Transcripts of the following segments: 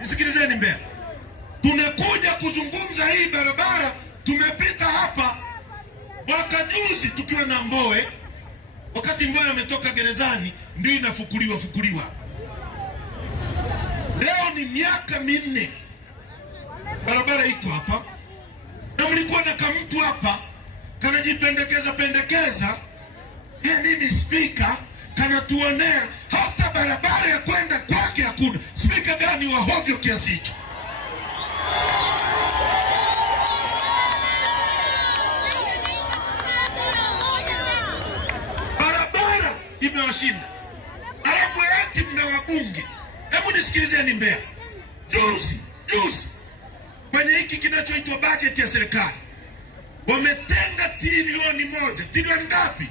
nisikilizeni Mbeya. Tunakuja kuzungumza hii barabara, tumepita hapa mwaka juzi tukiwa na Mbowe, wakati Mbowe ametoka gerezani ndio inafukuliwa. Leo ni miaka minne barabara iko hapa, na mlikuwa na kamtu hapa kanajipendekeza nini spika, kanatuonea hata barabara ya kwenda kwake hakuna. Spika gani wa hovyo kiasi hicho? Barabara imewashinda, alafu eti mna wabunge. Hebu nisikilizeni Mbeya, juzi kwenye hiki kinachoitwa bajeti ya serikali wametenga trilioni 1. Trilioni ngapi?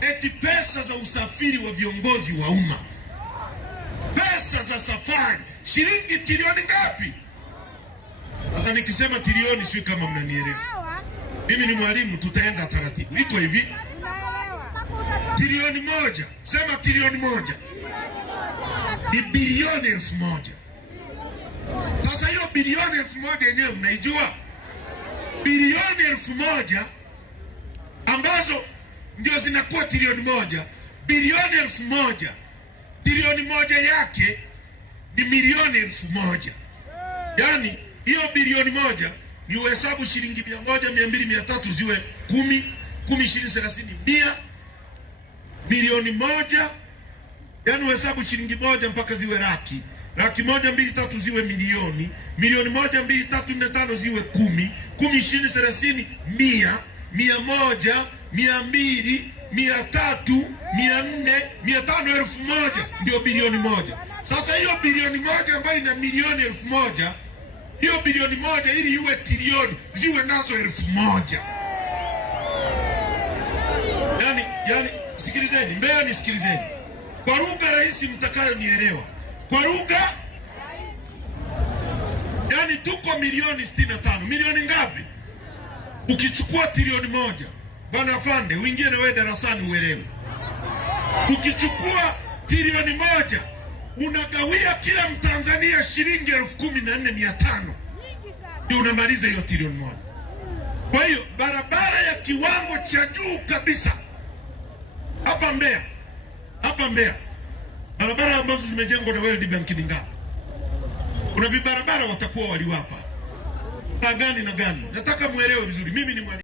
Eti pesa za usafiri wa viongozi wa umma, pesa za safari, shilingi trilioni ngapi? Sasa nikisema trilioni sio kama mnanielewa. Mimi ni mwalimu, tutaenda taratibu. Iko hivi, trilioni 1, sema trilioni 1 ni bilioni 1000. Sasa hiyo bilioni 1000 yenyewe mnaijua? Bilioni 1000 ambazo ndio zinakuwa trilioni 1. Bilioni 1000, trilioni 1 yake ni milioni 1000. Yaani hiyo bilioni 1 ni uhesabu shilingi 100, 200, 300 ziwe 10, 10, 20, 30, 100. Milioni 1, yaani uhesabu shilingi 1 mpaka ziwe laki. Laki 1, 2, 3 ziwe milioni. Milioni 1, 2, 3, 4, 5 ziwe 10. 10, 20, 30, 100, 100, 200, 300, 400, 500, 1000 ndio bilioni 1. Sasa hiyo bilioni 1 ambayo ina milioni 1000, hiyo bilioni 1 ili iwe trilioni ziwe nazo 1000. Yani sikilizeni Mbeya, nisikilizeni kwa lugha rahisi mtakayo nielewa. Kwa lugha, yani tuko milioni 65. Milioni ngapi? Ukichukua trilioni 1, bwana afande, uingie na wewe darasani uelewe. Ukichukua trilioni 1 unagawia kila Mtanzania shilingi 14,500, ndio unamaliza hiyo trilioni 1. Kwa hiyo barabara ya kiwango cha juu kabisa hapa Mbeya, barabara ambazo zimejengwa na World Bank ni ngapi? Kuna vibarabara watakuwa waliwapa na gani, nataka muelewe vizuri. Mimi ni mwalimu.